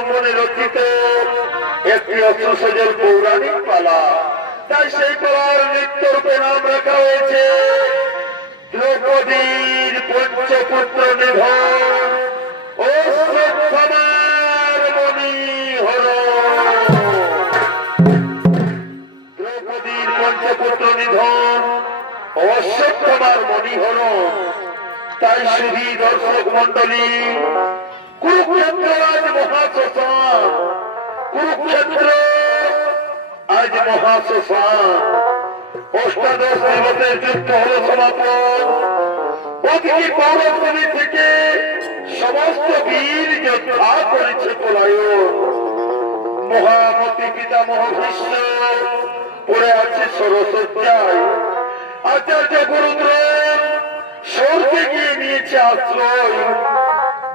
অবলম্বনে রচিত একটি অস্ত্রসজল পৌরাণিক পালা। তাই সেই পালার নৃত্যরূপে নাম রাখা হয়েছে দ্রৌপদীর পঞ্চপুত্র নিধন ও সত্যভামার মণিহরণ। দ্রৌপদীর পঞ্চপুত্র নিধন ও সত্যভামার মণিহরণ। তাই শুধু দর্শক মন্ডলী, কুরুক্ষেত্র আজ মহাশ্মশান, কুরুক্ষেত্র আজ মহাশ্মশান। অষ্টাদশ দিবসের যুদ্ধ হল সমাপন। প্রতিটি কৌরবভূমি থেকে সমস্ত বীর যোদ্ধা করেছে পলায়ন। মহামতি পিতামহ ভীষ্ম পড়ে আছে সরসজ্জায়। আচার্য গুরুদ্রোণ স্বর্গে গিয়ে নিয়েছে আশ্রয়।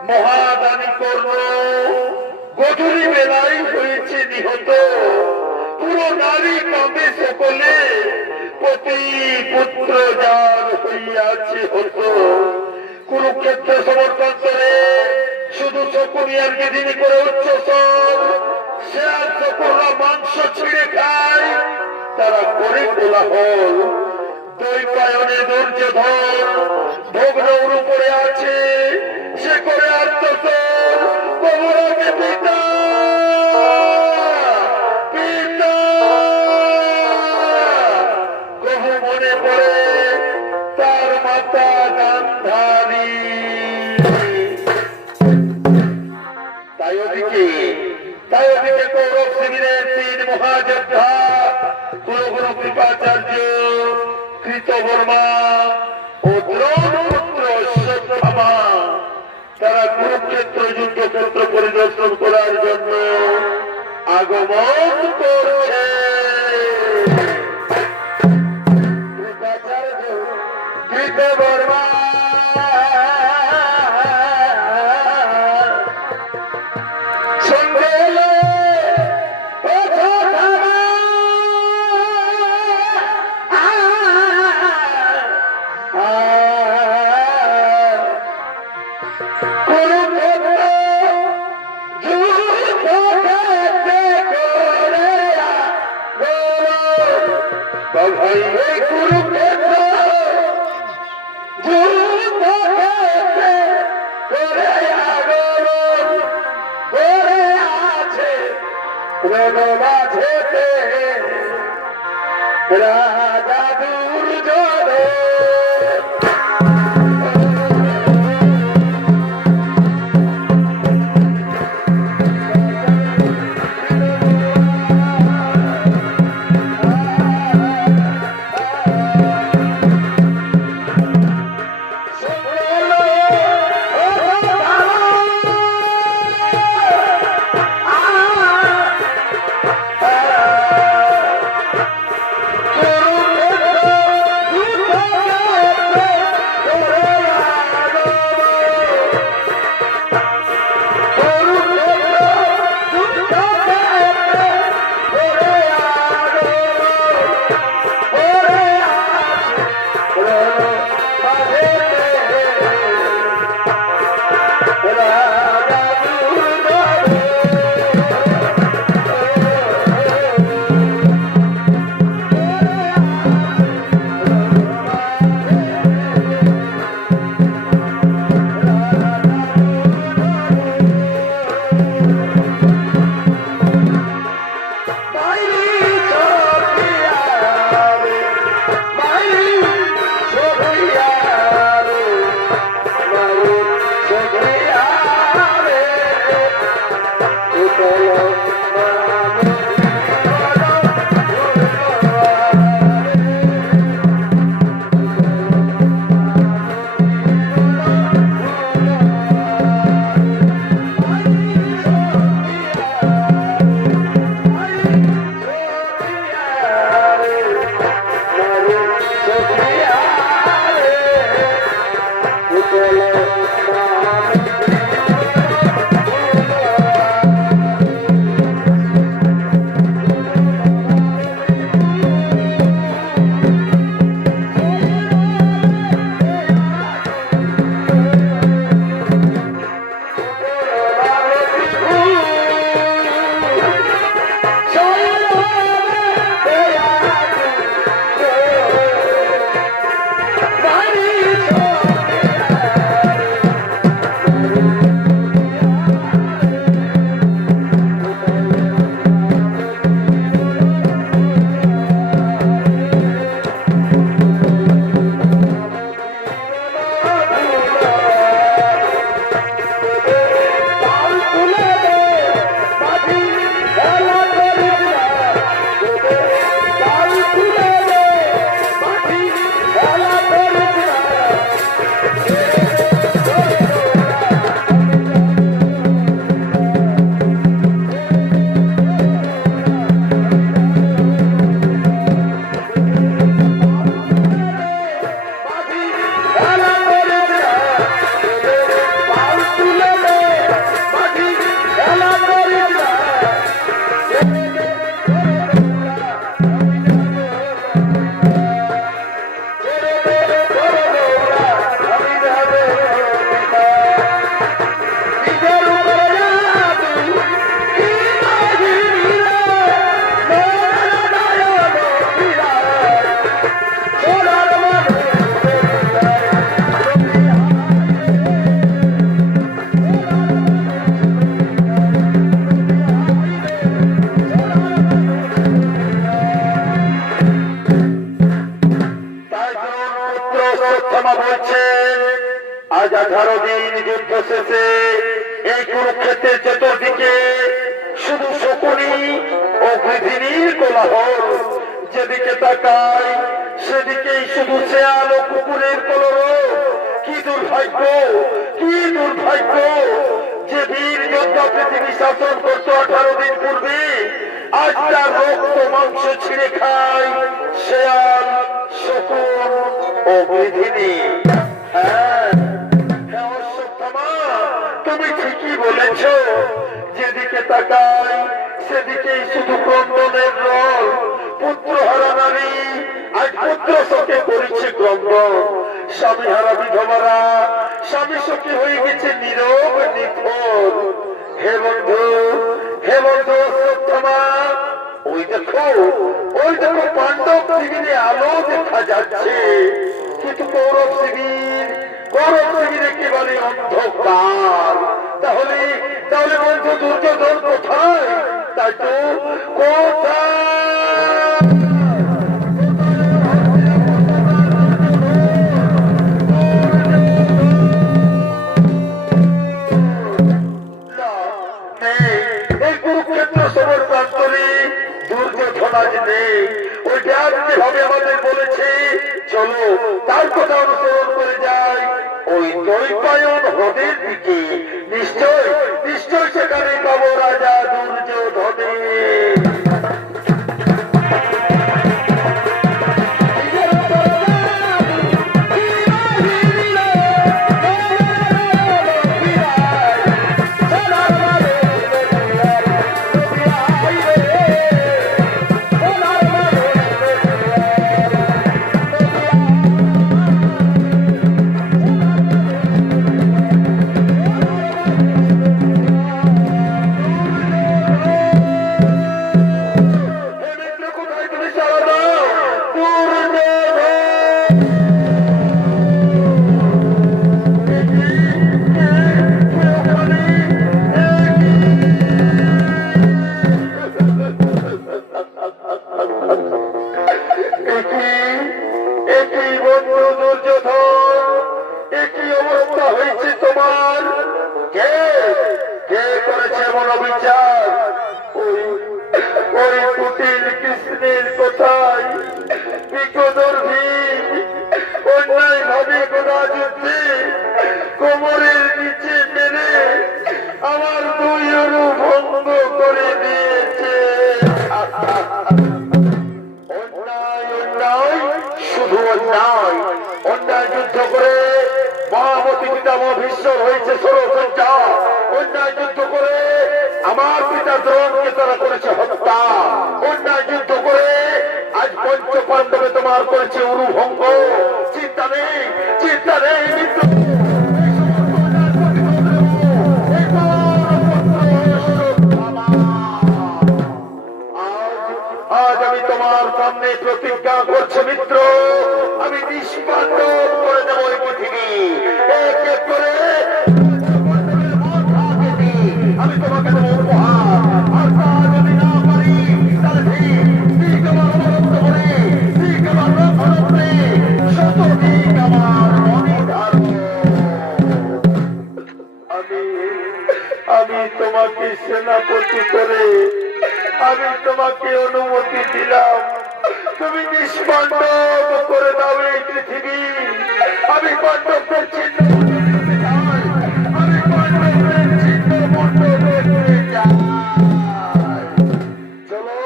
মহাদানী কর্ণ গধূলি বেলায় হয়েছে নিহত। পুরো নারী কাঁদে সকলে, পতি পুত্র যার হইয়াছে হত। কুরুক্ষেত্র সমর্পণে শুধু শকুনি আর গেদিনী করে উচ্চস্বর। সে আর সকলরা মাংস ছিঁড়ে খায়, তারা করে কোলাহল। দৈপায়নে দুর্যোধন ভগ্নৌর উপরে আছে, সে করে আত্মস্বর। কবরকে পিতা পিতা কবু মনে পড়ে তার মাতা গান্ধারী। তাই ওদিকে কৌরব শিবিরের তিন মহাযোদ্ধা কুলগুরু কৃপাচার্য, কৃতবর্মা ও দ্রৌপদপুত্র অশ্বত্থামা, তারা কুরুক্ষেত্র যুদ্ধক্ষেত্র পরিদর্শন করার জন্য আগমন করছে। কৃপাচার্য কৃতবর্মা সঙ্গে এলো রাজা দুর্যোধন। অশ্বত্থামা বলছেন আজ 18 দিন যুদ্ধ শেষে এই কুরুক্ষেত্রের চতুর্দিকে শুধু শকুনি ও গৃধিনীর কোলাহল, যেদিকে তাকাই সেদিকেই শুধু শেয়াল ও কুকুরের কলরব। কি দুর্ভাগ্য, কি দুর্ভাগ্য যে বীর যোদ্ধা পৃথিবী শাসন করতো 18 দিন পূর্বে, আজ তার রক্ত মাংস ছিঁড়ে খায় শেয়াল, শকুন ও গৃধিনী। হ্যাঁ হ্যাঁ অশ্বত্থামা, তুমি ঠিকই বলেছ। যেদিকে তাকাই সেদিকেই শুধু ক্রন্দনের রল। পুত্রহারা নারী আজ পুত্র শোকে করেছে ক্রন্দন। স্বামীহারা বিধবারা স্বামী শোকে হয়ে গেছে নীরব নিথর। হে বন্ধু, হে বন্ধু অশ্বত্থামা, ওই দেখো পাণ্ডব শিবিরে আলো দেখা যাচ্ছে, কিন্তু কৌরব শিবির একেবারে অন্ধকার। তাহলে তাহলে বন্ধু দুর্যোধন কোথায়? তাই তো কোথায়? এই কুরুক্ষেত্র সমর প্রান্তরে দুর্যোধন আজ নেই। ওই ব্যাগ যেভাবে আমাদের বলেছে চলো তার কথা অনুসরণ করে যাই ওই দৈপায়ন হ্রদের দিকে। নিশ্চয় নিশ্চয় সেখানে পাবো রাজা দুর্যোধনের। আমার পিতা দ্রোণকে তারা করেছে হত্যা, অন্যায় যুদ্ধ করে আজ পঞ্চ পাণ্ডবে তোমার করেছে উরুভঙ্গ। চিন্তা নেই, চিন্তা নেই মিত্র। আজ আমি তোমার সামনে প্রতিজ্ঞা করছি মিত্র, আমি নিষ্পাণ্ডব করে দেবো এই পৃথিবী। এক এক করে আমি তোমাকে দেবো উপহার। আর তা যদি না পারি তাহলে ঠিক আমার অবরুদ্ধ করে, ঠিক আমার রক্ষণে, শত ঠিক আমার অনিধার। আমি তোমাকে সেনাপতি করে আমি তোমাকে অনুমতি দিলাম, তুমি নিষ্পাণ্ডব করে দাও এই পৃথিবী। আমি পাণ্ডবদের চিহ্ন আমি পাণ্ডবদের চিহ্ন মণ্ডল দেখতে চাই। চলো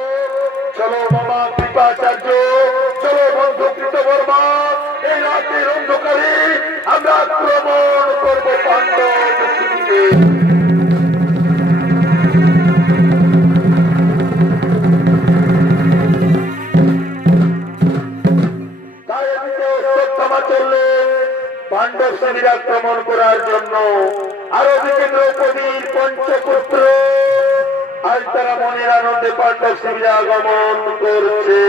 চলো মামা কৃপাচার্য, চলো বন্ধু কৃতবর্মা, এই রাতের অন্ধকারে আমরা আক্রমণ করবো পাণ্ডব পৃথিবীতে। পাণ্ডব শিবির আক্রমণ করার জন্য। আরো দিকে দ্রৌপদীর পঞ্চপুত্র আজ তারা মনের আনন্দে পাণ্ডব শিবিরে আগমন করছে।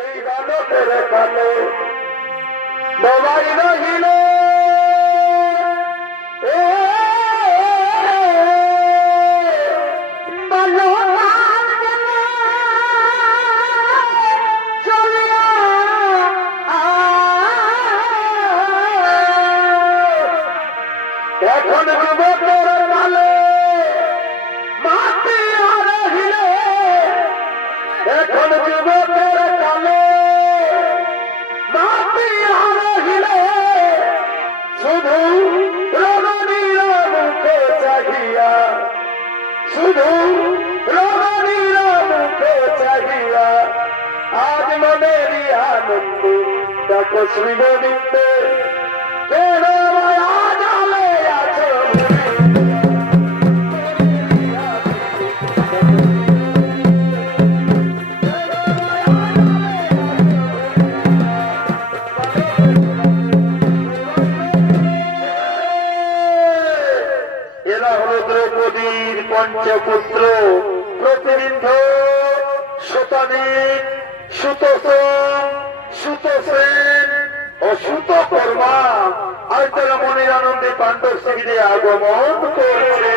এই বালকের কালো বাবাই রহিল আনন্দ দেখো শ্রী গোবিন্দ কেন মায়া জালে আছো এরা হলো দ্রৌপদীর পঞ্চপুত্র প্রতিবিন্ধ শতানিক সুতোসেন সুতোসেন ও সুতকর্মা আর তারা মনের আনন্দে পাণ্ডব শিবিরে আগমন করছে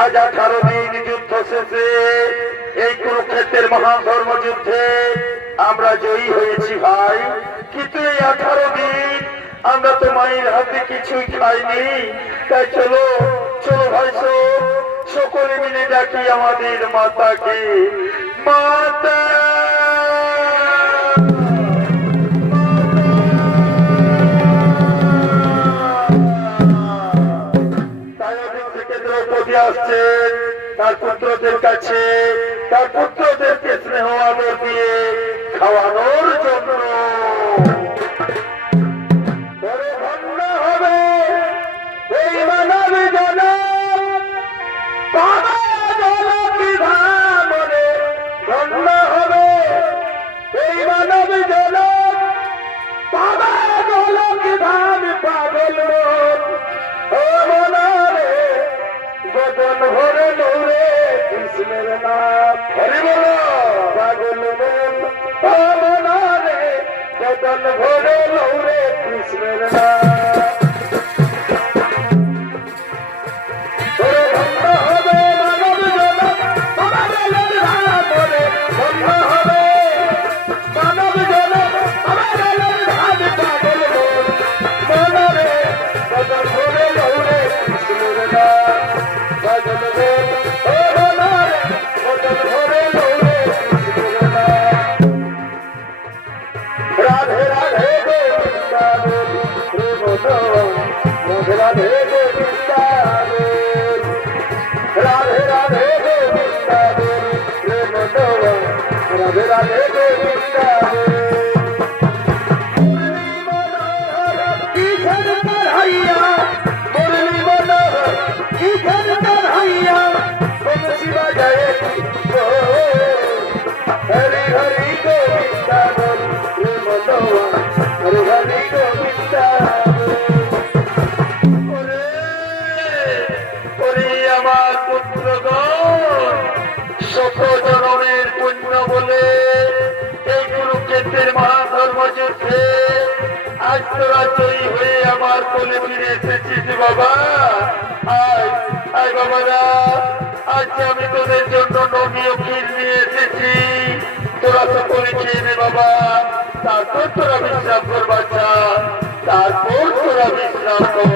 আজ 18 দিন যুদ্ধ শেষে এই কুরুক্ষেত্রের মহান ধর্মযুদ্ধে আমরা জয়ী হয়েছি ভাই কিন্তু এই 18 দিন আমরা তো মায়ের হাতে কিছুই খাইনি তাই চলো চলো ভাই সকলে মিলে ডাকি আমাদের মাতাকে মাতা আসছে তার পুত্রদের কাছে তার পুত্রদেরকে স্নেহ আদর দিয়ে খাওয়ানোর জন্য ধন্য হবে এই মানব জন ধন্য হবে এই মানব জন ধাম পাগল বদন ভরে লৌরে কৃষ্ণের নাম হরি বল পাগল রে বদন ভরে লৌরে কৃষ্ণের নাম हरि हरि गोविंदा তোরা জয়ী হয়ে আমার কোলে ফিরে এসেছিস বাবা। আয় আয় বাবারা, আজ আমি তোদের জন্য নবীয় ক্ষীর নিয়ে এসেছি, তোরা সকলে খেয়ে নে বাবা। তারপর তোরা বিশ্রাম কর বাচ্চা, তারপর তোরা বিশ্রাম কর।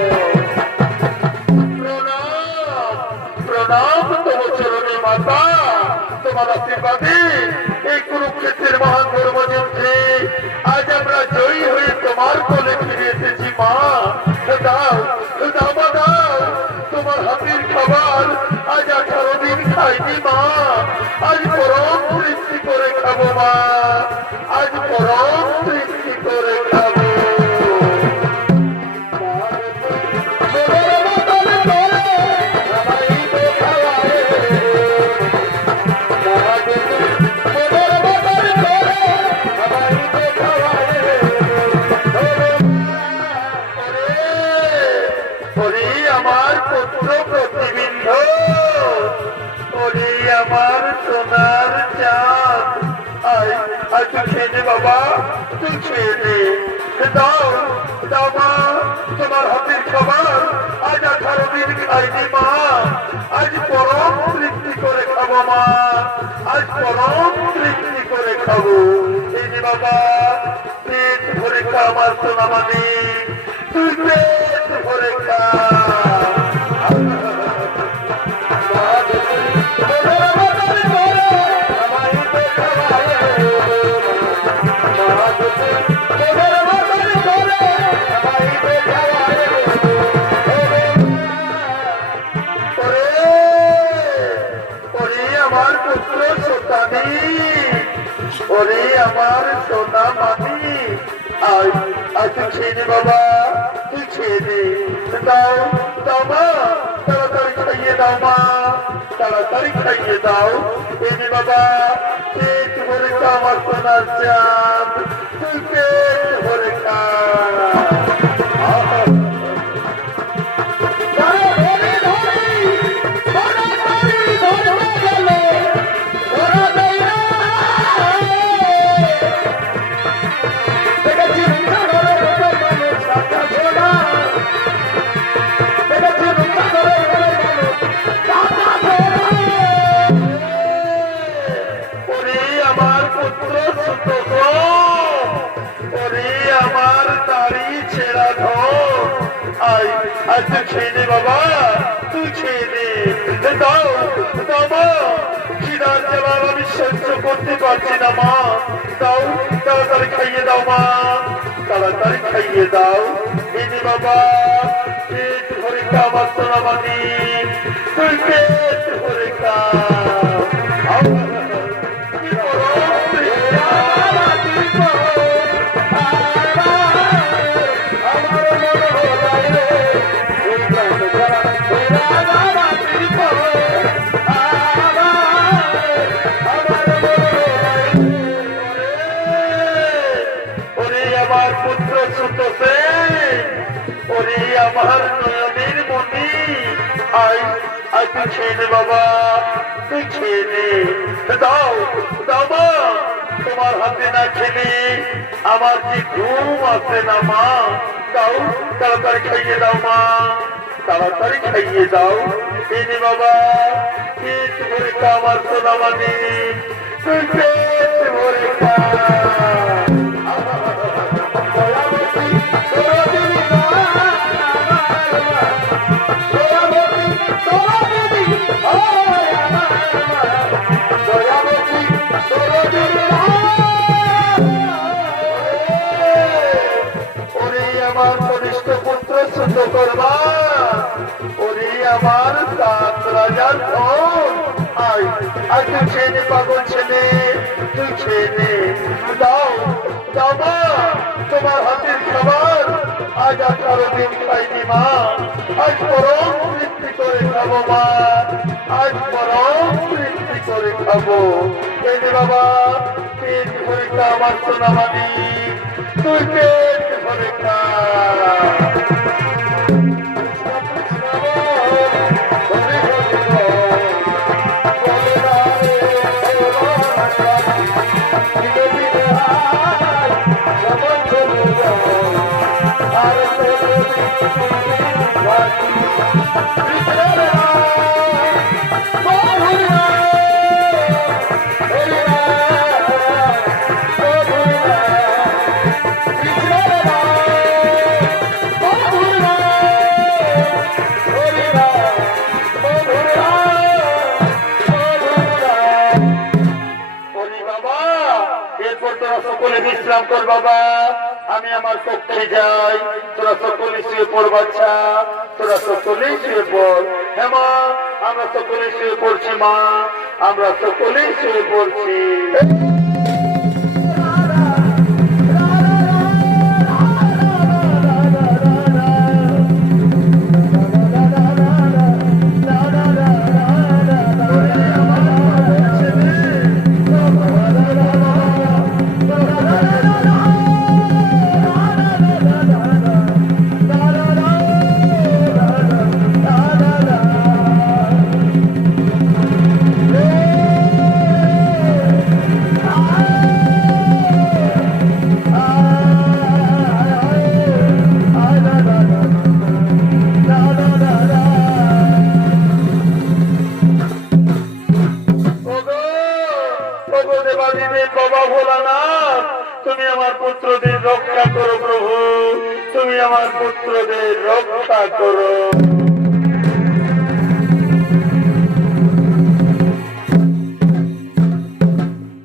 প্রণাম প্রণাম তোমার চরণে মাতা, তোমার আশীর্বাদে এই কুরুক্ষেত্রের মহান ধর্মযুদ্ধে আজ আমরা জয়ী হয়ে তোমার কোলে ফিরে এসেছি মা। দাও দাও মা দাও, তোমার হাতের খাবার আজ 18 দিন খাইনি মা, আজ পরম তৃপ্তি করে খাবো মা, আজ পরম তৃপ্তি করে খাবো। আমার সোনার চাঁদ, আয় আয় তুই খেয়ে নে বাবা, তুই খেয়ে নে। দাও দাও মা, তোমার হাতের খাবার আজ 18 দিন খাইনি মা, আজ পরম তৃপ্তি করে খাবো মা, আজ পরম তৃপ্তি করে খাবো। এই যে বাবা, পেট ভরে খা আমার সোনা মানে, তুই পেট ভরে খা। ওরে আমার সোনা মানি, আয় আয় তুই খেয়ে নে বাবা, তুই খেয়ে নে। দাও দাও মা, তাড়াতাড়ি খাইয়ে দাও মা, তাড়াতাড়ি খাইয়ে দাও। এই নে বাবা, পেট ভরে খা আমার সোনার চাঁদ, তুই পেট ভরে খা। তুই খেয়ে নে বাবা, তুই খেয়ে নে। দাও দাও মা, খিদার জ্বালা আমি সহ্য করতে পারছি না মা, দাও তাড়াতাড়ি খাইয়ে দাও মা, তাড়াতাড়ি খাইয়ে দাও। এই নে বাবা, পেট ভরে খা আমার সোনা মানি, তুই পেট ভরে খা। আমার নয়নের মনি, আয় আয় তুই খেয়ে নে বাবা, তুই খেয়ে নে। দাও দাও মা, তোমার হাতে না খেলে আমার যে ঘুম আসে না মা, দাও তাড়াতাড়ি খাইয়ে দাও মা, তাড়াতাড়ি খাইয়ে দাও। এই নে বাবা, পেট ভরে খা আমার সোনা মানি, তুই পেট ভরে খা। আমার কনিষ্ঠ পুত্র ছোট করবা, ওরে আমার 7 রাজার ধন, আয় আয় তুই খেয়ে নে পাগল ছেলে, তুই খেয়ে নে। দাও দাও মা, তোমার হাতের খাবার আজ 18 দিন খাইনি মা, আজ পরম তৃপ্তি করে খাবো মা, আজ পরম তৃপ্তি করে খাবো। এই নে বাবা, পেট ভরে খা আমার সোনা মানি, তুই পেট ভরে খা। সকলে বিশ্রাম কর বাবা, আমি আমার কক্ষে যাই, তোরা সকলে শুয়ে পড় বাচ্চা, তোরা সকলেই শুয়ে পড়। হ্যাঁ মা, আমরা সকলে শুয়ে পড়ছি মা, আমরা সকলেই শুয়ে পড়ছি। বাবা ভোলানাথ, তুমি আমার পুত্রদের রক্ষা করো প্রভু, তুমি আমার পুত্রদের রক্ষা করো।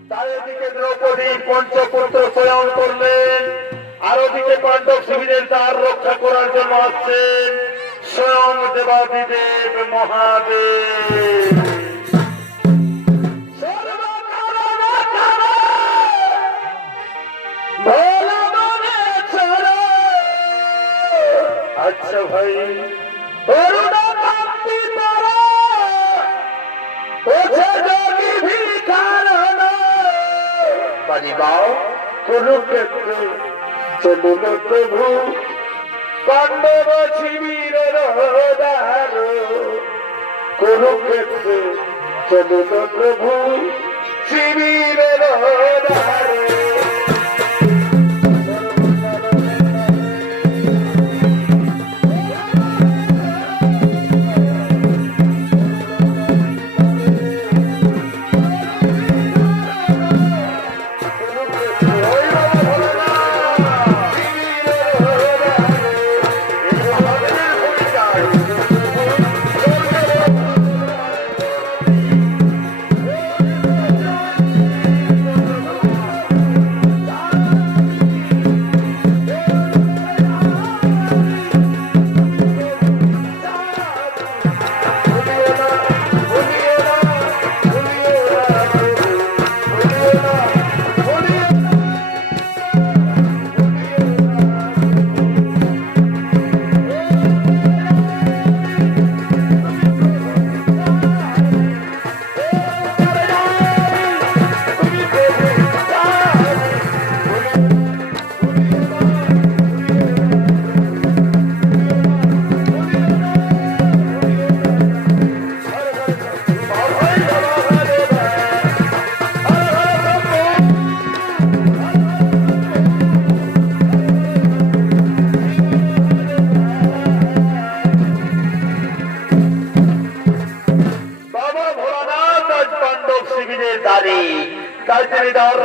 চারিদিকে দ্রৌপদী পঞ্চপুত্র শয়ন করলেন, আর ওদিকে পাণ্ডব শিবিরের দ্বার রক্ষা করার জন্য আসছেন স্বয়ং দেবাদিদেব মহাদেব। আচ্ছা ভাই, কুরুক্ষেত্রে চলুন প্রভু পাণ্ডব শিবিরের দ্বার, কুরুক্ষেত্রে চলুন প্রভু শিবিরের দ্বার।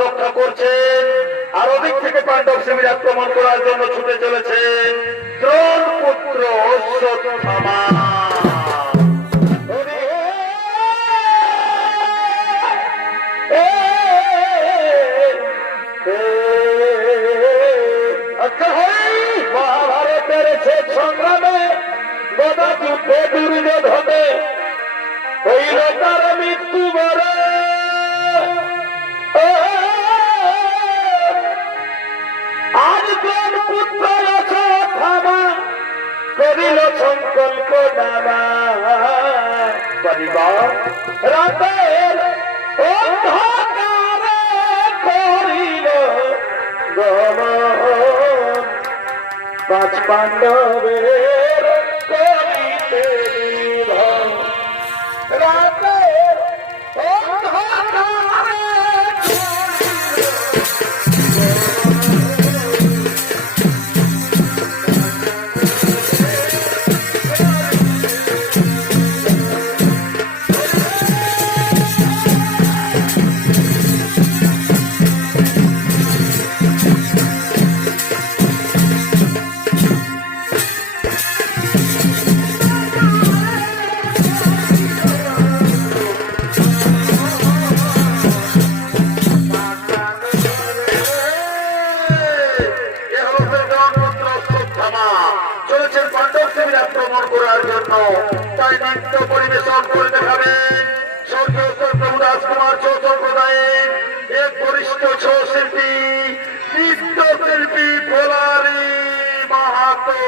রক্ষা করছেন, আর ওদিক থেকে পাণ্ডব শিবির আক্রমণ করার জন্য ছুটে চলেছেন দ্রোণ পুত্র অশ্বত্থামা। মহাভারতের শেষ সংগ্রামে গদা যুদ্ধে দুর্যোধনে হইল তার মৃত্যু বলে। আজ কোন পুত্র অশ্বত্থামা করিল সংকল্প নামা, পরিবার রাতের অন্ধকারে করিল গমন, পাঁচ পাণ্ডবের করিতে নিধন। রাতের অন্ধকারে ভরতের গণপুত্র অশ্বত্থামা চলেছেন পাণ্ডব শিবির আক্রমণ করার জন্য। তাই নৃত্য পরিবেশন করে দেখাবেন স্বর্গীয় প্রভু রাজকুমার চৌধুরীর এক বরিষ্ঠ ছৌ শিল্পী নৃত্য শিল্পী ভোলারি মাহাতো।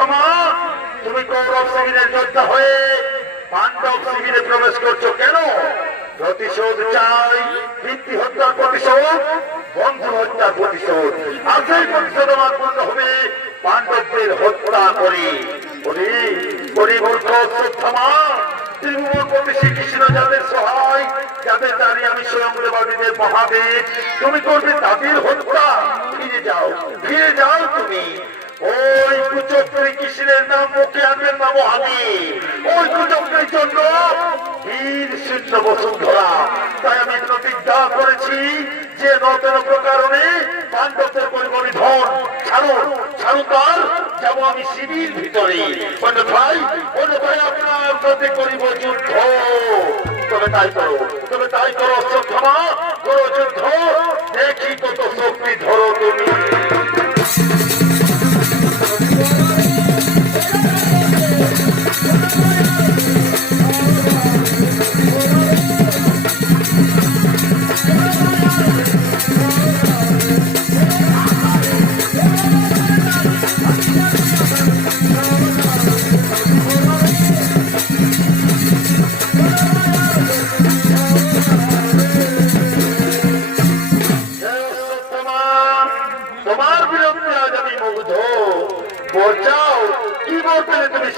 অশ্বত্থামা, তুমি কৌরব শিবিরের যোদ্ধা হয়ে পাণ্ডব শিবিরে প্রবেশ করছো কেন? প্রতিশোধ চাই, পিতৃ হত্যার প্রতিশোধ, বন্ধু হত্যার প্রতিশোধ। আর সেই প্রতিশোধ আমার পূর্ণ হবে পাণ্ডবদের হত্যা করে। মূর্খ অশ্বত্থামা, ত্রিভুবনপতি শ্রীকৃষ্ণ যাদের সহায়, যাদের দাঁড়িয়ে আমি স্বয়ং দেবাদিদের মহাদেব, তুমি করবে তাদের হত্যা? ফিরে যাও তুমি। ওই কুচক্রী কৃষ্ণের নাম মুখে আনবেন না মহাদেব। ওই কুচক্রীর জন্য বীর শূন্য বসুন্ধরা। তাই আমি প্রতিজ্ঞা করেছি যে নতুন প্রকারণে পাণ্ডবদের পরিমাণী ধন ছাড়ুন তার যাবো আমি শিবির ভিতরে। অন্যথায় আপনার সাথে করিব যুদ্ধ। তবে তাই করো অশ্বত্থামা, করো যুদ্ধ। দেখি কত শক্তি ধরো তুমি।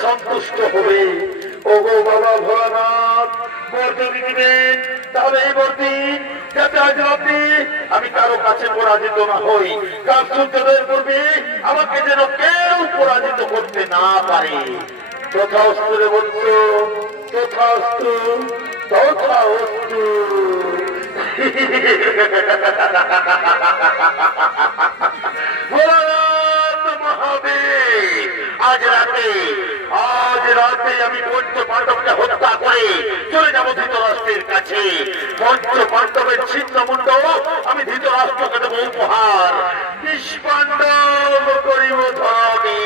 সন্তুষ্ট হবে। ওগো বাবা ভোলানাথ, বর যদি দিবেন তাহলে এই বর দিন, যাতে আজ রাতে আমি কারো কাছে পরাজিত না হই। কাল সূর্যোদয়ের পূর্বে আমাকে যেন কেউ পরাজিত করতে না পারে। তথাস্তু রে বৎস, তথাস্তু তথাস্তু। ভোলানাথ মহাদেব, আজ রাতে আমি পঞ্চ পাণ্ডবকে হত্যা করে চলে যাবো ধৃতরাষ্ট্রের কাছে। পঞ্চ পাণ্ডবের ছিন্ন মুন্ড আমি ধৃতরাষ্ট্রকে দেবো উপহার। নিষ্পাণ্ডব করিব ধরণী।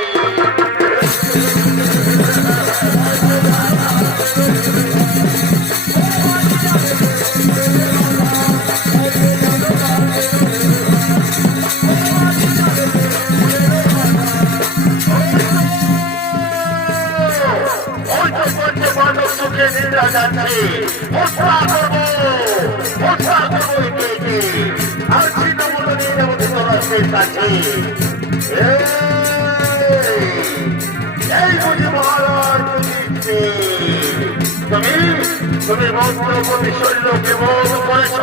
তুমি মন্ত্রপতি শৈল্যকে বোধ করেছ,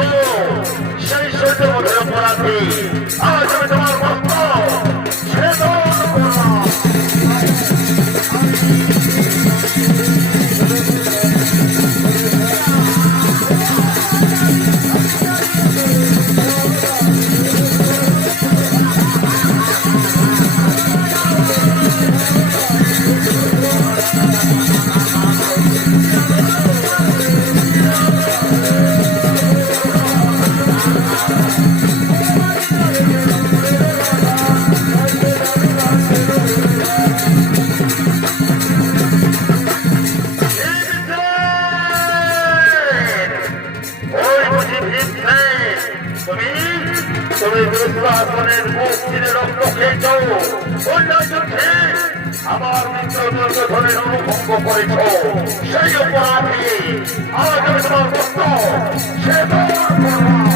সেই শৈল্য মধ্যে অপরাধী। আজ আমি তোমার মস্ত ছেদন করলাম। আমার মিত্র দুর্যোধনের অনুভঙ্গ করেছ, সেই অপরাধী আজ আমি তোমার বস্ত্র সেবন করলাম।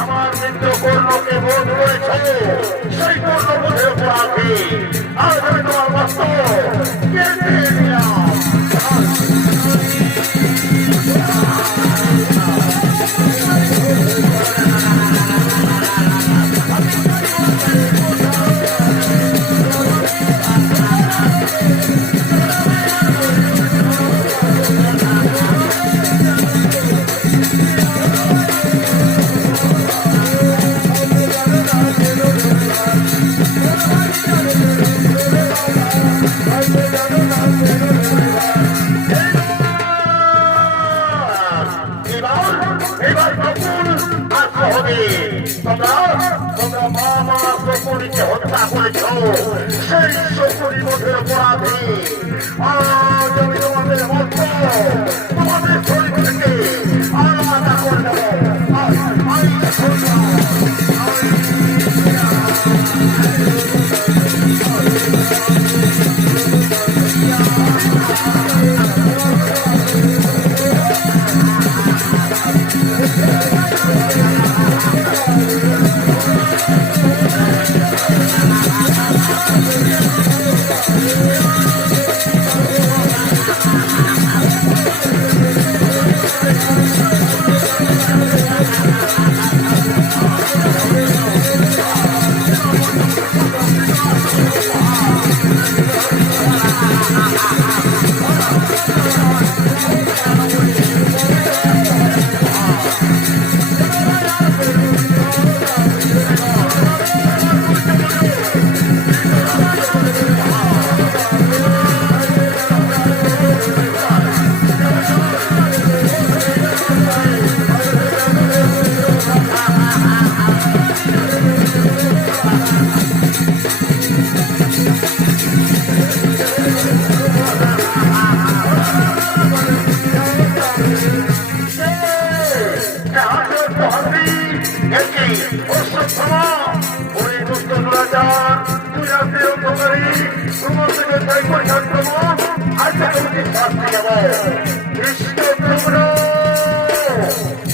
আমার মিত্র কর্ণকে বোধ করেছ, সেই কর্ণবোধের অপরাধী আজ আমি তোমার বস্ত্র কেটে দিলাম। শকুনিকে হত্যা করেছ সেই শকুনি মধ্যে অপরাধী আজ আমি তোমাদের মধ্য তোমাদের শরীর থেকে আলাদা করে দেবো।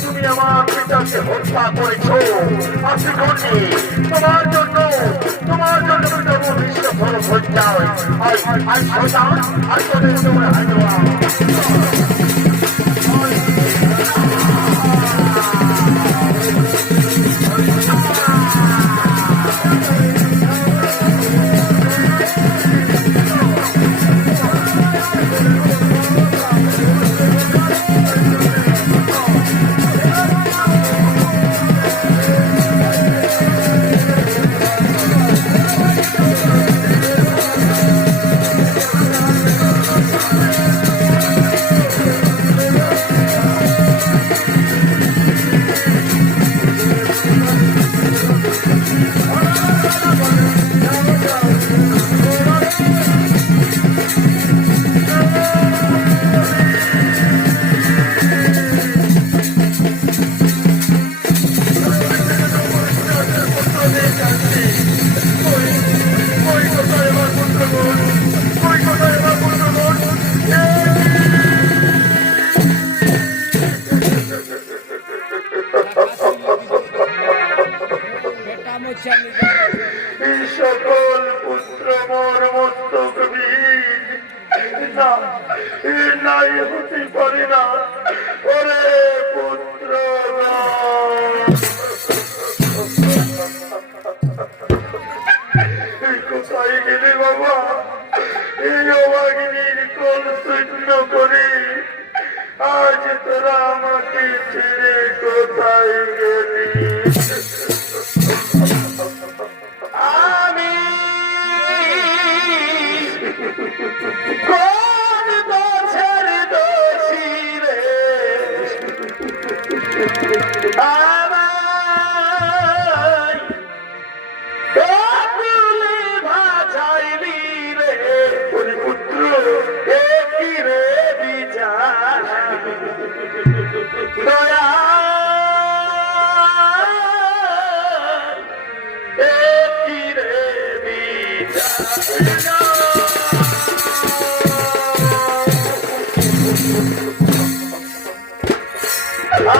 তুমি আমার পিতাকে হত্যা করেছ, তোমার জন্য সকল পুত্র মোর মস্তক নাই হতে পারে না। ওরে পুত্র কোথায় গেলে বাবা? এই অবাগিনীর কোল শূন্য করে আজ তোরা আমাকে ছেড়ে কোথায় গেলি? আমি কোন দোষের দোষী রে? ভাজাইলি রে পুত্র, একই রে বিচার দয়া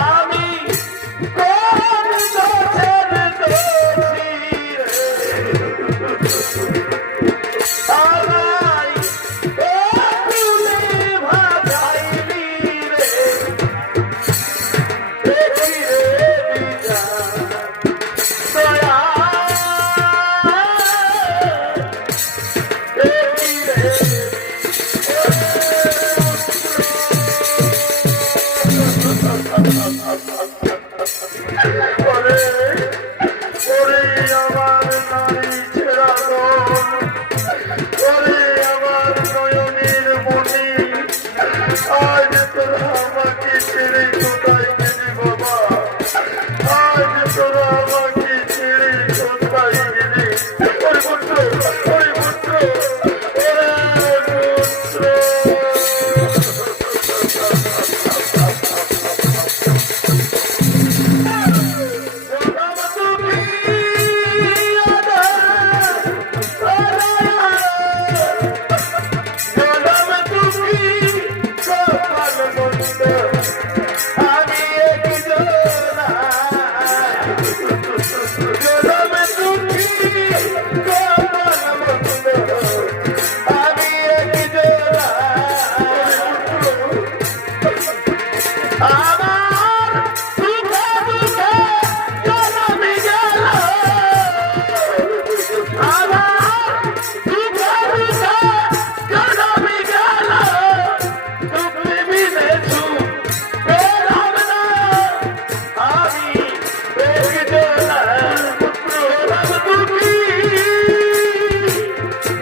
আমি কোন দোষের দোষী রে? আমায় তুলে ভাজাইলি রে, দেখি রে বিচার দয়া দেখি রে। আমার নারী ছেড়া আমার নয়নের মনি, আজ তোরা আমাকে ছেড়ে কোথায় গেলি বাবা? আজ তোরা আমাকে ছেড়ে কোথায় গেলি? বন্ধ আমি একজনা জনম দুঃখী কপাল বন্ধ আমি একজনা আমার সুখে দুঃখে জনম গেল আমার সুখে দুঃখে জনম গেল তুমি বিনে সুখ পেলাম না আমি একজনা জনম দুঃখী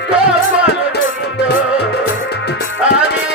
কপাল বন্ধ আমি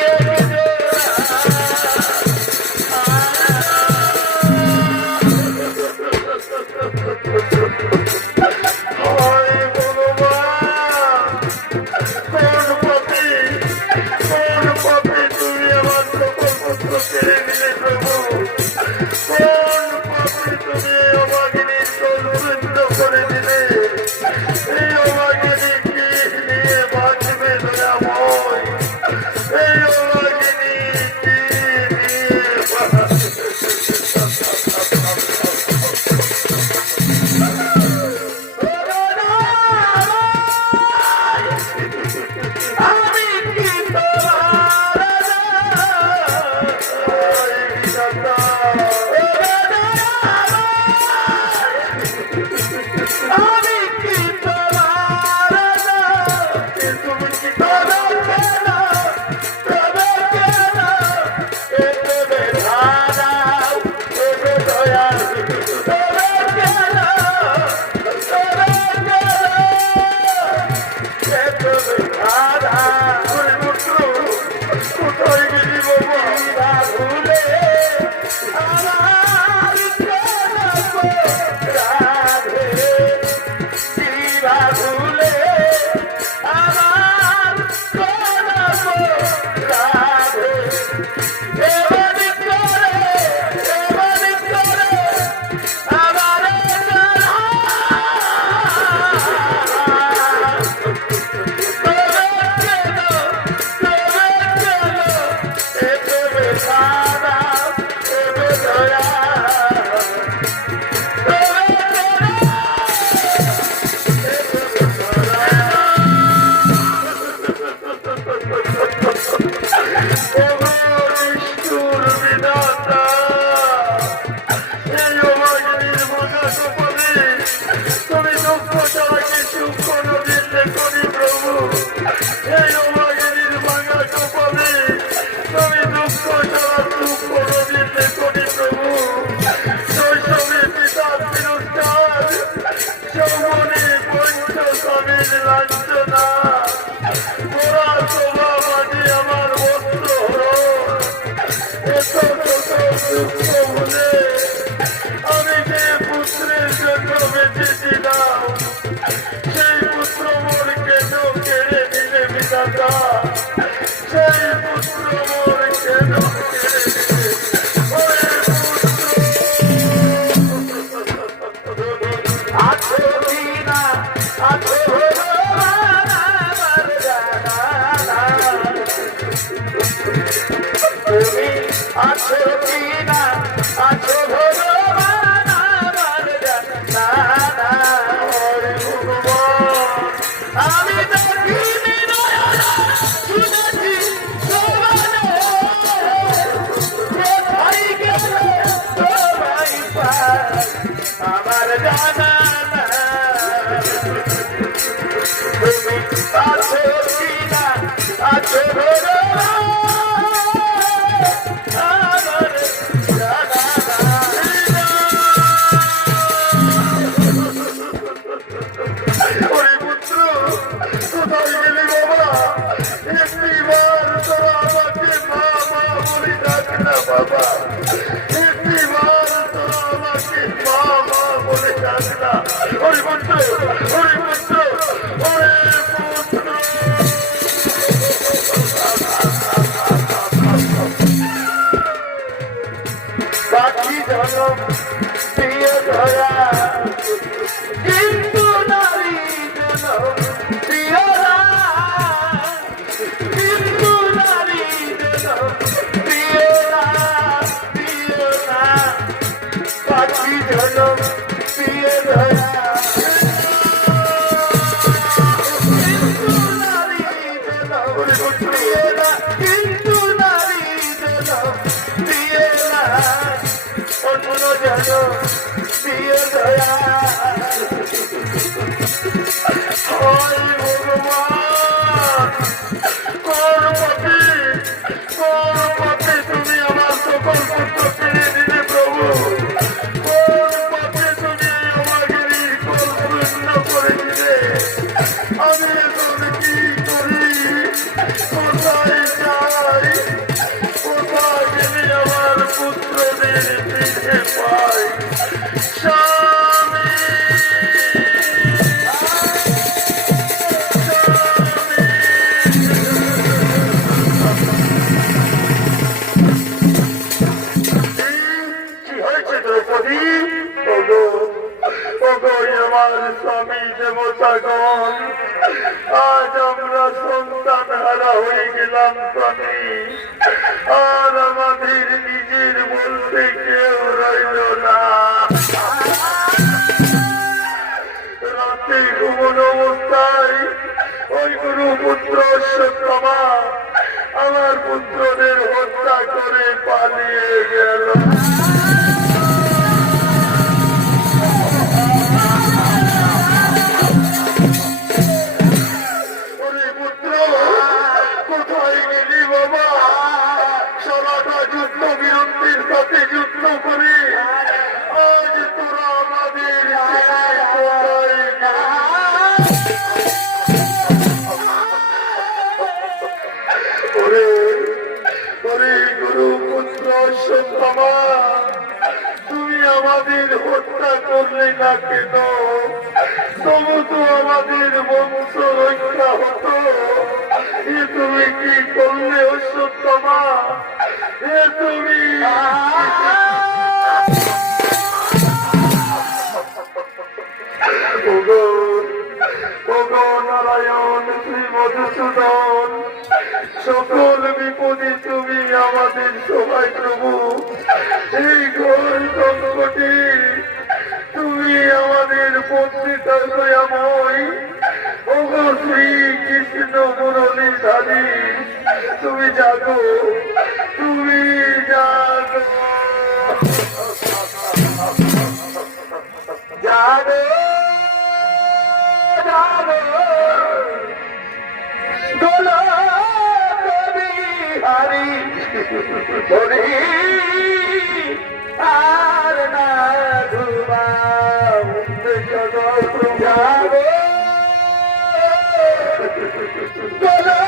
আমি যে পুত্রের জন্য বেঁচেছিলাম সেই পুত্র মোর কেন কেড়ে দিলে বিধাতা সেই পুত্র মোর কেন কেড়ে দিলে আছো কিনা আছো তুমি আছো কিনা আছো ভগবান আমার জানা আমি দেখিনি নয়নে শুনেছি সবানে কোথায় গেলে সবাই পায় আমার জানা তুমি আছো কিনা আছো ভগবান বাবা একটিবার তোরা আমাকে মা মা বলে ডাক না ওরে পুত্র ওরে পুত্র ওরে পুত্র পাখি জনম দিয়ে ধরা কিন্তু নারী জনম দিয়ে কিন্তু নারী জনম দিয়ে দিও না অন্য যেন দিও দয়া হয় ভগবান কোন পথে তুমি আমার সকল পুত্র ফিরিয়ে দিলে প্রভু কোন পথে তুমি আমাকে নির্কল শূন্য করে দিলে আমি এখন কি করি কোথায় যাই কোথায় গেলে আমার পুত্রদের ফিরে পাই স্বামী আমার স্বামী দেবতাগণ আজ আমরা সন্তান হারা হয়ে গেলাম স্বামী আর আমাদের নিজের বলতে কেউ রইল না রাতে ঘুমনো অবস্থায় ওই গুরুপুত্র অশ্বত্থামা আমার পুত্রদের হত্যা করে পালিয়ে গেল যুদ্ধ করে আজ তোরা আমাদের গুরুপুত্র অশ্বত্থামা তুমি আমাদের হত্যা করলে না কেন তবু তো আমাদের বংশ রক্ষা হতো তুমি কি করলে অশ্বত্থামা তুমি নারায়ণ শ্রী মধুসূদন সকল বিপদে তুমি আমাদের সবাই প্রভু এই ঘোর সংকটে তুমি আমাদের পত্রিকা দয়াময় ওগো শ্রী কৃষ্ণ মুরলীধারী তুমি জাগো তুমি জাগো জাগো জাগো দোলা কবি হারি হরি আর না ধুমা জাগো দোলা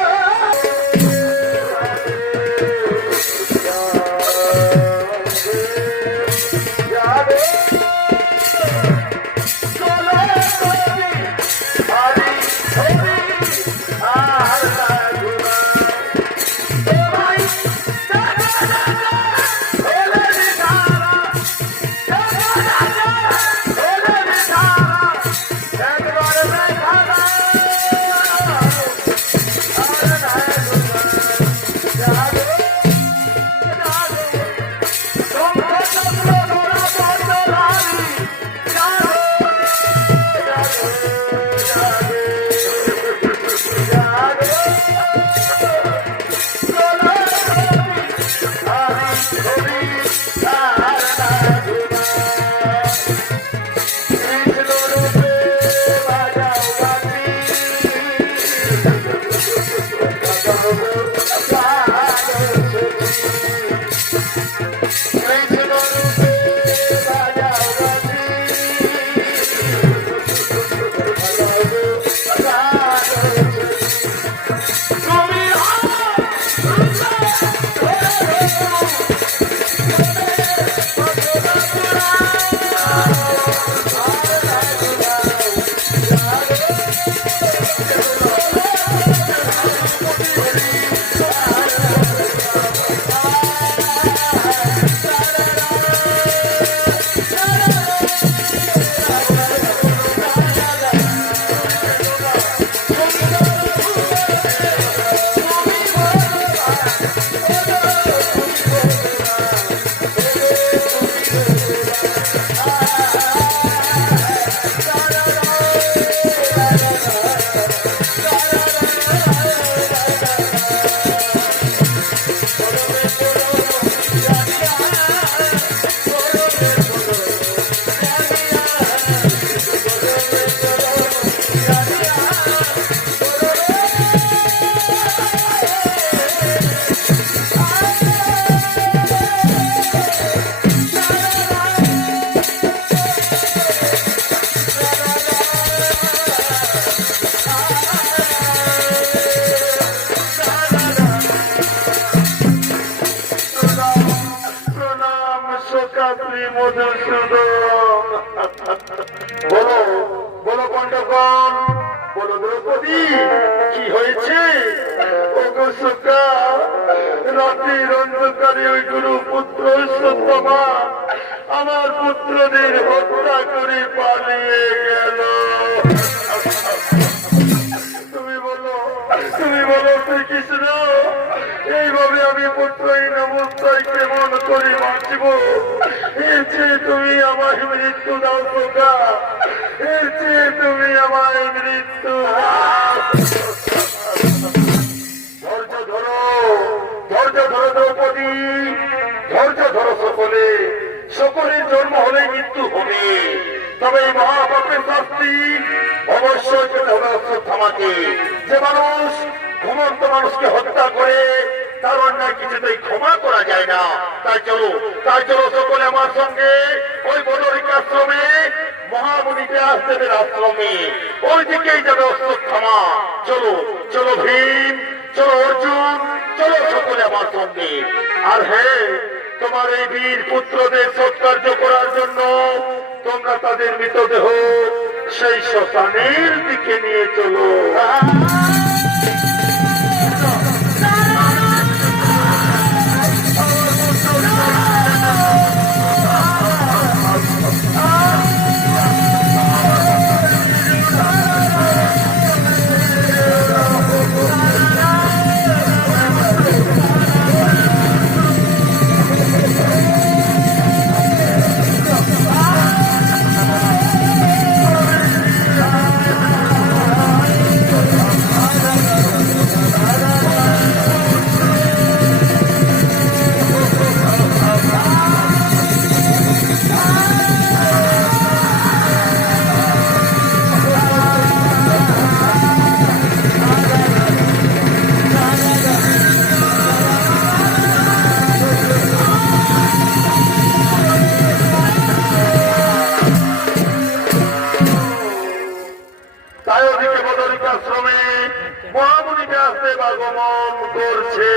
সুখা শ্রী মধুসূদন। বলো বলো পণ্ডগণ, বলো দ্রৌপদী, কি হয়েছে? ওগো সুখা, রাত্রির অন্ধকারে ওই গুরু পুত্র সত্যমা আমার পুত্রদের হত্যা করে পালিয়ে গেল। তুমি বলো শ্রীকৃষ্ণ, এইভাবে আমি পুত্রহীন অবস্থায় কেমন করে বাঁচব? এর চেয়ে তুমি আমায় মৃত্যু দাও সুখা, এর চেয়ে তুমি আমায় মৃত্যু দাও। ধৈর্য ধরো, ধৈর্য ধরো দ্রৌপদী, ধৈর্য ধরো। সকলের জন্ম হলে মৃত্যু হবে, তবে এই মহাপাপের শাস্তি অবশ্যই পেতে হবে অশ্বত্থামাকে। যে মানুষ ঘুমন্ত মানুষকে হত্যা করে তার অন্যায় কিছুতেই ক্ষমা করা যায় না। তাই চলো সকলে আমার সঙ্গে ওই বদরিক আশ্রমে, মহামুনি ব্যাসদেবের আশ্রমে, ওই দিকেই যাবে অশ্বত্থামা। চলো চলো ভীম, চলো অর্জুন, চলো সকলে আমার সঙ্গে। আর হ্যাঁ, তোমার এই বীর পুত্রদের সৎকার্য করার জন্য তোমরা তাদের মৃতদেহ সেই শ্মশানের দিকে নিয়ে চলো। আগমন করছে।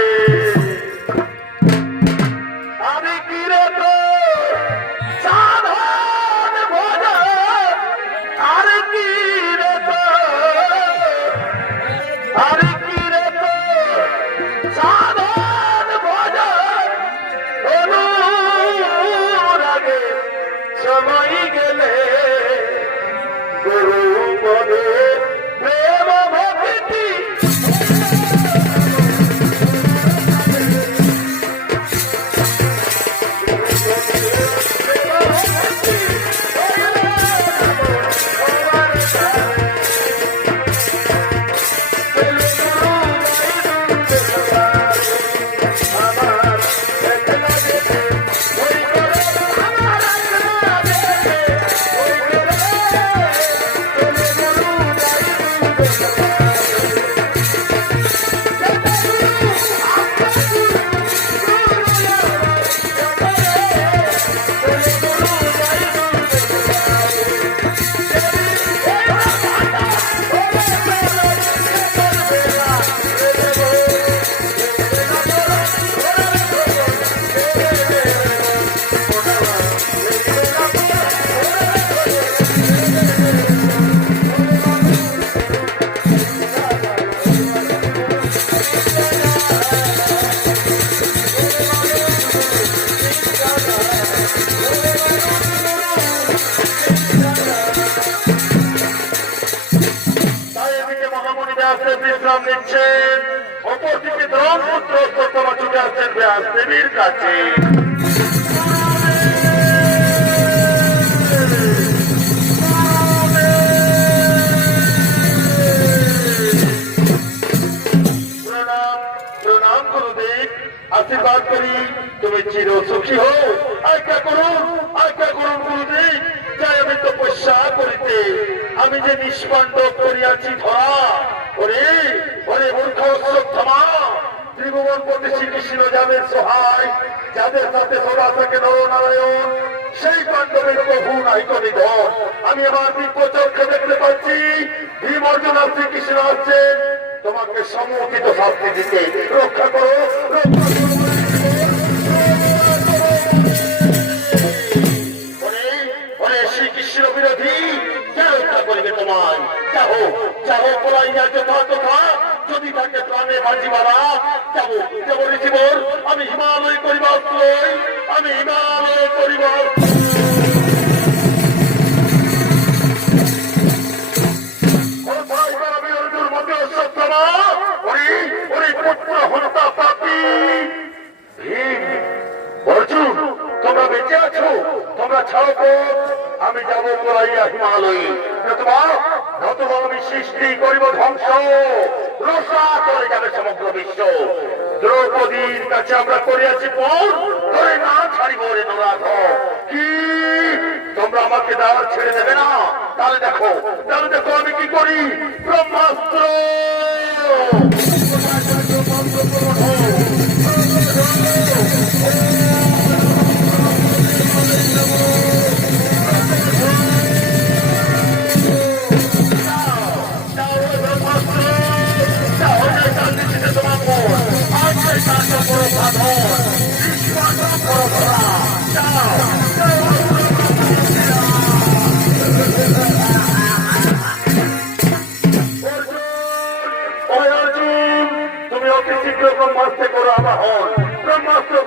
আমি কিরত সাধন ভজন, আর কিরত সাধন ভজন, অনুরাগে সময় গেলে গুরু পদে প্রেম ভক্তি। বিশ্রাম নিচ্ছেন, অপরদিকে ধর্মপুত্র সত্যমা ছুটে আসছেন ব্যাস দেবীর কাছে। প্রণাম গুরুদেব, আশীর্বাদ করি তুমি চির সুখী হও। আজ্ঞা করুন গুরুদেব, যাই আমি তপস্যা করিতে। আমি যে নিষ্পাণ্ডব করিয়াছি ধরা, ওরে ওরে মূর্খ অশ্বত্থামা, ত্রিভুবনপতি শ্রীকৃষ্ণ যাদের সহায়, যাদের সাথে সদা থাকে নরনারায়ণ, সেই পাণ্ডবের প্রভু নাইক নিধন। আমি আমার দিব্য চক্ষে দেখতে পাচ্ছি ভীম অর্জুন আর শ্রীকৃষ্ণ আসছেন তোমাকে সমুচিত শাস্তি দিতে। রক্ষা করো, রক্ষা করো। যাবো পলাইয়া যথা তথা যদি তাকে প্রাণে বাজি মারা যাবো যাবো ঋষিবর আমি হিমালয় করিবা লই আমি হিমালয় করিবা অর্জুন তোমরা বেঁচে আছো তোমরা ছাড়ো আমি যাবো পলাইয়া হিমালয় নতুবা আমি সৃষ্টি করিব ধ্বংস রসা করে যাবে সমগ্র বিশ্ব দ্রৌপদীর কাছে আমরা করিয়াছি পর ধরে না ছাড়িব রে নরাধ কি তোমরা আমাকে দ্বার ছেড়ে দেবে না তাহলে দেখো আমি কি করি ব্রহ্মাস্ত্র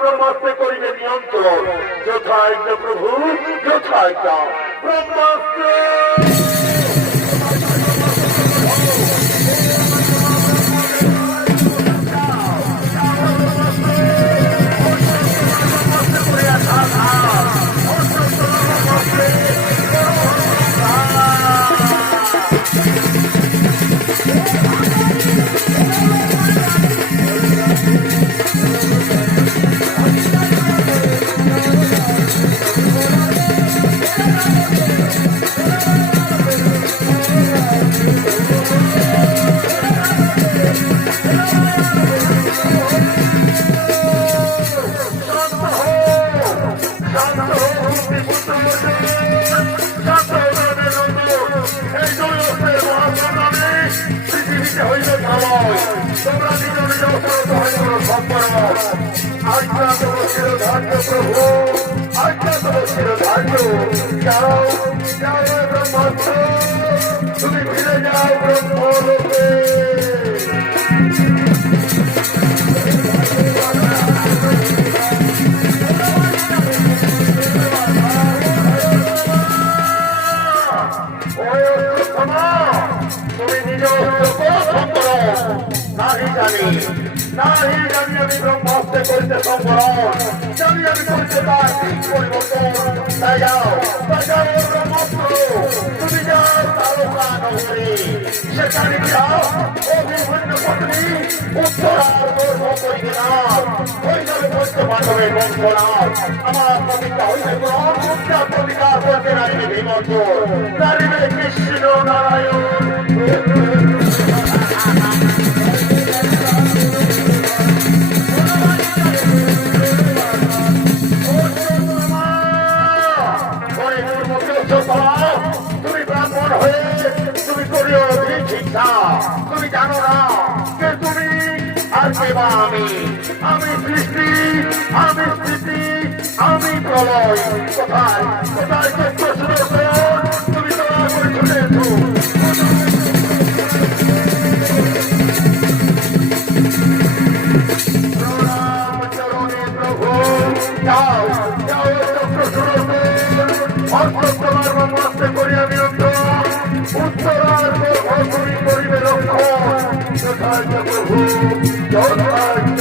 ব্রহ্মাস্ত্র করিবে নিয়ন্ত্রণ যথাজ্ঞ প্রভু যথাজ্ঞ ব্রহ্মাস্ত্র প্রভু আজ্ঞা তো শিরোধার্য যাও যাও ব্রহ্মাস্ত্র তুমি ফিরে যাও ব্রহ্মলোকে তুমি নিজ নাহি জানি আমি ব্রহ্মাস্ত্রে করিতে সংবরণ জানি আমি করিতে তার ঠিক পরিবর্তন তাই যাও ব্রহ্মাস্ত্র তুমি যাও তারকা নগরে সেখানে যাও অভিমন্যু পত্নী উত্তরার গর্ভ করিবে না ওই যাবে বৈদ্য মাধবে বংশনাথ আমার প্রতিজ্ঞা হইতে গ্রহণ মুদ্রা প্রতিকার করতে নারিবে ভীমন্ত নারিবে কৃষ্ণ নারায়ণ তুমি ব্রাহ্মণ হয়ে তুমি করিও শিক্ষা তুমি জানো না যে তুমি আর কেবা আমি সৃষ্টি আমি স্থিতি আমি প্রলয় কোথায় কোথায় চক্র সুদর্শন তুমি তোমার করে ছুটেছো যাও যাও চক্র সুদর্শন অষ্টপ্রমার ব্রহ্মাস্ত্রে করিয়া নিয়ন্ত্রণ উত্তরার তুমি করিবে রক্ষণ যথার্থ প্রভু যথার্থ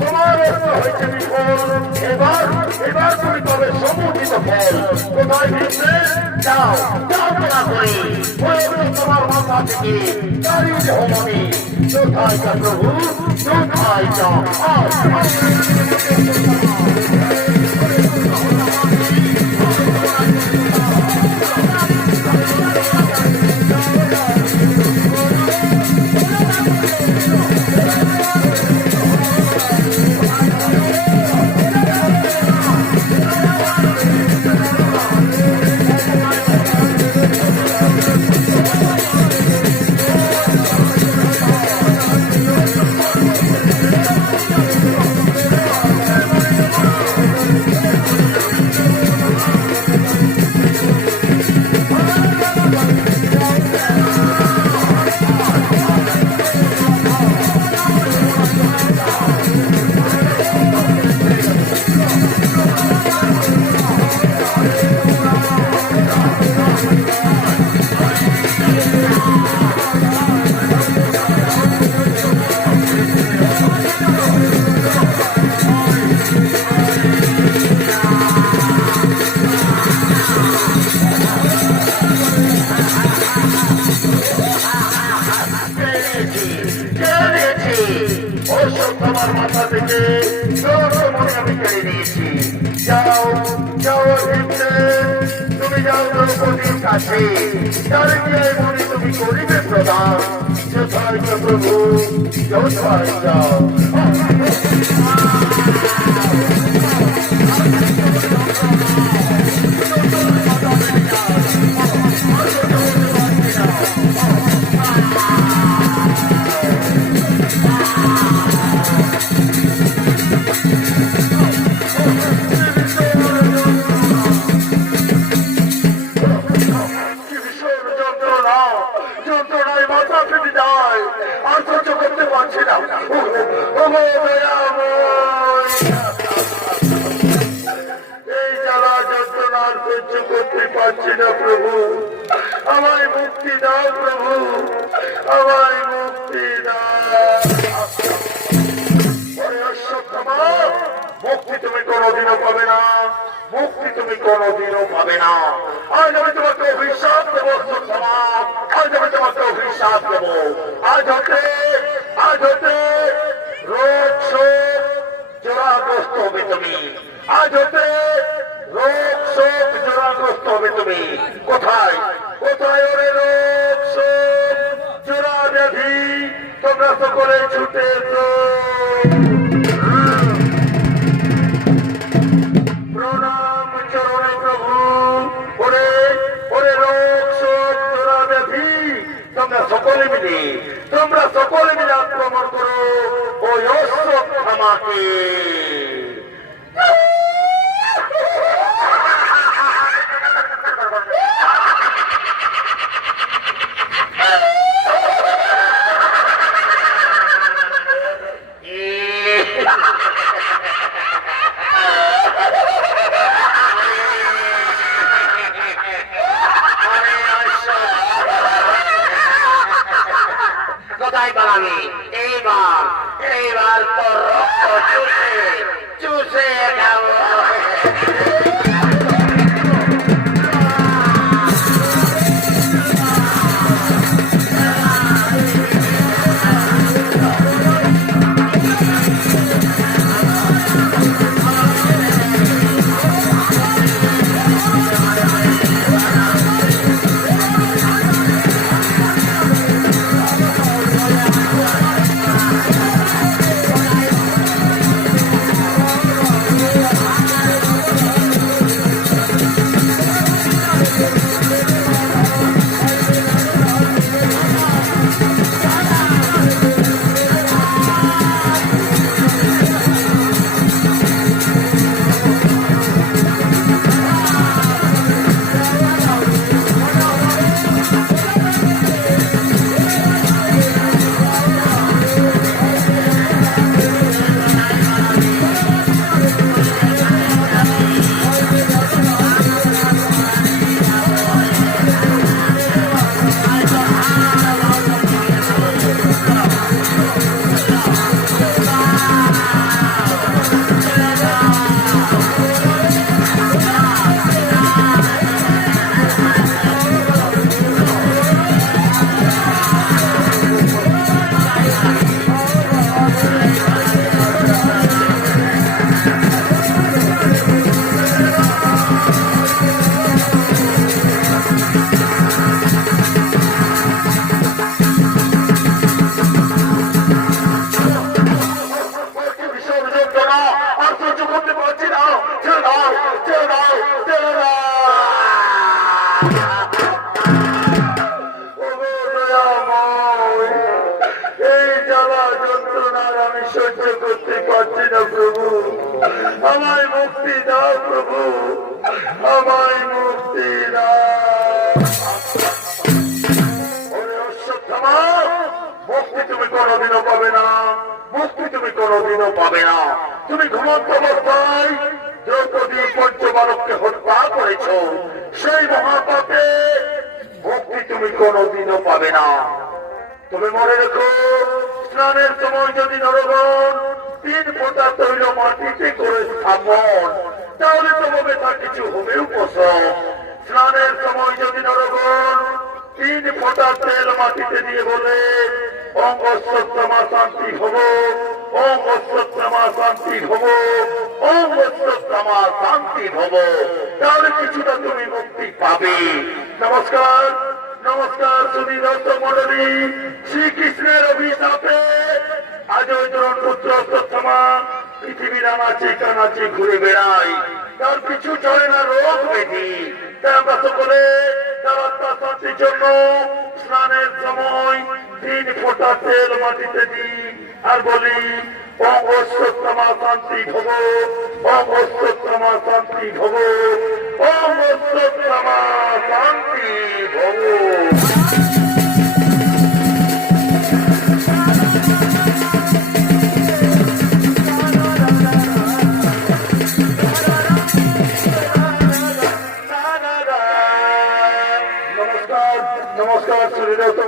তোমার হয়েছে বিফল এবার তুমি তবে সমুচিত ফল কোথায় ভিড়ছে যাও যাও না করি তোমার মাথা থেকে দাঁড়িয়ে দেহ মনে কোথায় যা প্রভু কোথায় যা আছে তারে কি এই মনে তুমি করিবে প্রদান যথায় প্রভু যথায় যাও যন্ত্রণায় মাথা ফেটে যায় আর সহ্য করতে পারছি না এই জ্বালা যন্ত্রণার সহ্য করতে পারছি না প্রভু আমায় মুক্তি দাও প্রভু আমায় মুক্তি দাও মুক্তি তুমি কোনোদিনও পাবে না মুক্তি তুমি কোনোদিনও পাবে না আজ আমি তোমাকে অভিশাপ দেবো আজ আমি তোমাকে অভিশাপ দেবো আজ হতে রোগ শোক জোড়াগ্রস্ত হবে তুমি আজ হতে রোগ শোক জোড়াগ্রস্ত হবে তুমি কোথায় কোথায় ওরে রোগ শোক জোড়া ব্যাধি তোমরা সকলে ছুটে প্রণাম চরণে প্রভু ওরে ওরে রোগ শোক জোড়া ব্যাধি তোমরা সকলে মিলে আক্রমণ করো ওই অশ্বত্থামাকে কোথায় পালামি এইবার তো রক্ত চুষে খাবো সহ্য করতে পারছি না প্রভু আমায় মুক্তি দাও প্রভু আমায় মুক্তি দাও মুক্তি তুমি কোনোদিনও পাবে না মুক্তি তুমি কোনোদিনও পাবে না তুমি ঘুমন্ত অবস্থায় দ্রৌপদী পঞ্চবালককে হত্যা করেছ সেই মহাপাপে মুক্তি তুমি কোনোদিনও পাবে না তুমি মনে রেখো স্নানের সময় যদি নরগণ 3 ফোঁটা তৈল মাটিতে করে স্থাপন তাহলে তোমাকে তার কিছু হবেও পোষণ স্নানের সময় যদি নরগণ 3 ফোঁটা তেল মাটিতে দিয়ে বলে অঙ্গস্বত্তমা শান্তি হব অঙ্গস্বত্তমা শান্তি হব অঙ্গস্বত্তমা শান্তি হব তাহলে কিছুটা তুমি মুক্তি পাবে নমস্কার নমস্কার সুধী দর্শক মন্ডলী, শ্রীকৃষ্ণের অভিশাপে আজ ওই তরুণ পুত্র অশ্বত্থামা পৃথিবীর আনাচে কানাচে ঘুরে বেড়ায়, তার কিছু চলে না রোগ ব্যাধি। তাই আমরা সকলে তার আত্মা শান্তির জন্য স্নানের সময় 3 ফোঁটা তেল মাটিতে দিই আর বলি ওম অশ্বত্থামা শান্তি ভব, ওম অশ্বত্থামা শান্তি ভব, ওম অশ্বত্থামা শান্তি ভব। নমস্কার নমস্কার শ্রীরাম।